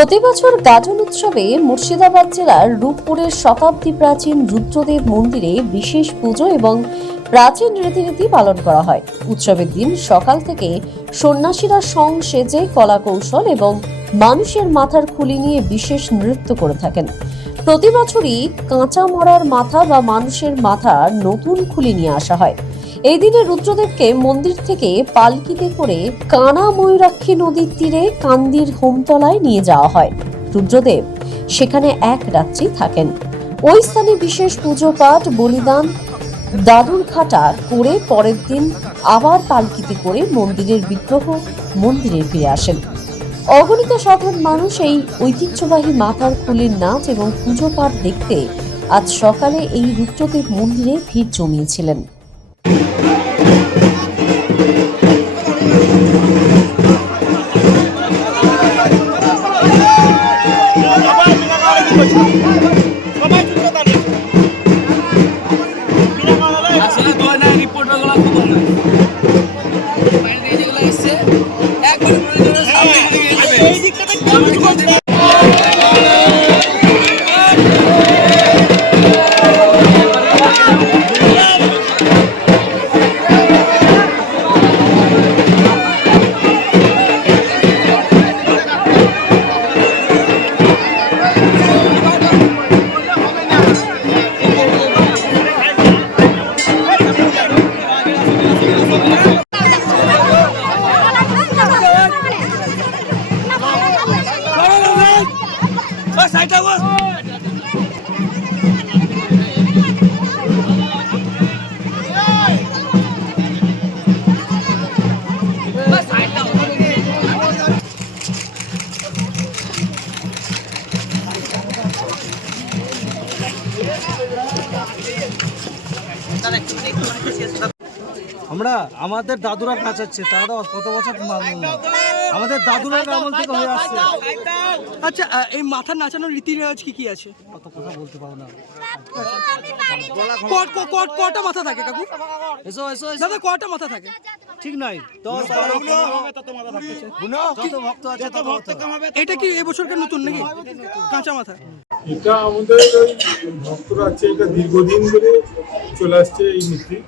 প্রতি বছর গাজন উৎসবে মুর্শিদাবাদ জেলার রূপপুরের শতাব্দী প্রাচীন রুদ্রদেব মন্দিরে বিশেষ পুজো এবং প্রাচীন রীতিনীতি পালন করা হয়। উৎসবের দিন সকাল থেকে সন্ন্যাসীরা সং সেজে কলা কৌশল এবং মানুষের মাথার খুলি নিয়ে বিশেষ নৃত্য করে থাকেন। প্রতি বছরই কাঁচা মরার মাথা বা মানুষের মাথার নতুন খুলি নিয়ে আসা হয়। এই দিনে রুদ্রদেবকে মন্দির থেকে পালকিতে করে কানা ময়ূরাক্ষী নদীর তীরে কান্দির হোমতলায় নিয়ে যাওয়া হয়। রুদ্রদেব সেখানে এক রাত্রি থাকেন। ওই স্থানে বিশেষ পুজো পাঠ, বলিদান, দাদুর খাটা করে পরের দিন আবার পালকিতে করে মন্দিরের বিগ্রহ মন্দিরে ফিরে আসেন। অগণিত সাধারণ মানুষ এই ঐতিহ্যবাহী মাথার খুলির নাচ এবং পুজো পাঠ দেখতে আজ সকালে এই রুদ্রদেব মন্দিরে ভিড় জমিয়েছিলেন। আমরা আমাদের দাদুরা নাচাচ্ছে, তারা কত বছর আমাদের দাদুরা আমল থেকে হয়ে আসছে। আচ্ছা, এই মাথার নাচানোর রীতি রেওয়াজ কি কি আছে? কত কথা বলতে পারো না। কটা মাথা থাকে কাকু? এসো এসো দাদা, কটা মাথা থাকে? ঠিক নাই, 10 যত ভক্ত আছে তত ভক্ত। এটা কি এবছরকার নতুন নাকি কাঁচা মাথা? এটা আমাদের ওই ভক্তরা আছে, এটা দীর্ঘদিন ধরে চলে আসছে এই নীতি।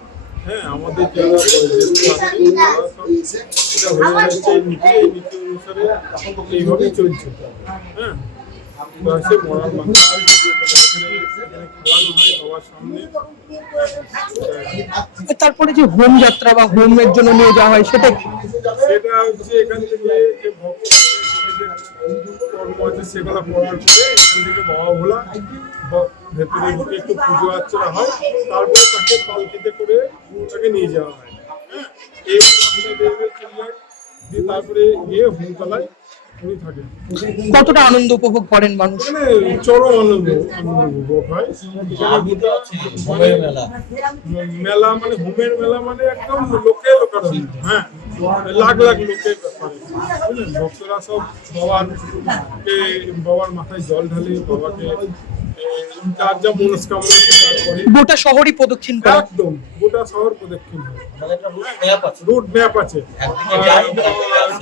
হ্যাঁ, আমাদের যারা বয়োজ্যেষ্ঠ আছে এটা হয়ে যাচ্ছে এই নীতি অনুসারে এইভাবেই চলছে। হ্যাঁ, বয়সে মরার মাথা খাওয়ানো হয় বাবার সামনে। তারপরে যে হোম যাত্রা বা হোমের জন্য নিয়ে যাওয়া হয় সেটা হচ্ছে এখান থেকে যে ভক্ত কর্ম আছে সেগুলো করার পরে এখান থেকে বাবা ভোলা ভেতরে ঢুকে একটু পুজো অর্চনা হয়, তারপরে তাকে পালকিতে করে তাকে নিয়ে যাওয়া হয়। হ্যাঁ, এই রাস্তা দিয়ে চলে যায়, দিয়ে তারপরে গিয়ে হোমতলায় উনি থাকেন। কতটা আনন্দ উপভোগ করেন মানুষ? মানে চরম আনন্দ উপভোগ হয়। মেলা মানে হোমের মেলা মানে একদম লোকে লোকারণ্য। হ্যাঁ, লাখ লাখ লোকের ব্যাপারে ভক্তরা সব বাবার মাথায় জল ঢালে, বাবাকে যার যা মনস্কামনা করে। গোটা শহরই প্রদক্ষিণ করে? একদম গোটা শহর প্রদক্ষিণ হয়। রুট ম্যাপ আছে,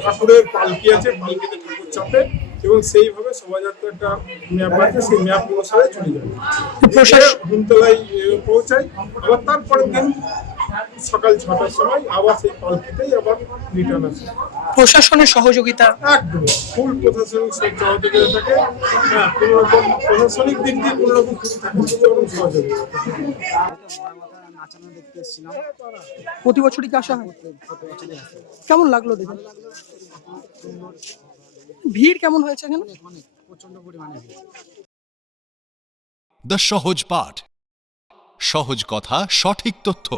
ঠাকুরের পালকি আছে, পালকিতে ঠাকুর চাপে এবং সেইভাবে শোভাযাত্রা একটা ম্যাপ আছে, সেই ম্যাপ অনুসারে চলে যাবে, হিমতলায় পৌঁছায়। আবার তারপরের দিন সকাল 6টার সময় আবার সেই পালকিতেই আবার রিটার্ন আসে। প্রশাসনের সহযোগিতা? একদম ফুল প্রশাসনিক সহযোগিতা থাকে। হ্যাঁ, কোনো রকম প্রশাসনিক দিক দিয়ে কোনো রকম ত্রুটি থাকে চরম সহযোগিতা। প্রতি বছরই কি আসা হয়? কেমন লাগলো দেখে? ভিড় কেমন হয়েছে এখানে? প্রচন্ড পরিমাণে ভিড়। দ্য সহজ পাঠ, সহজ কথা, সঠিক তথ্য।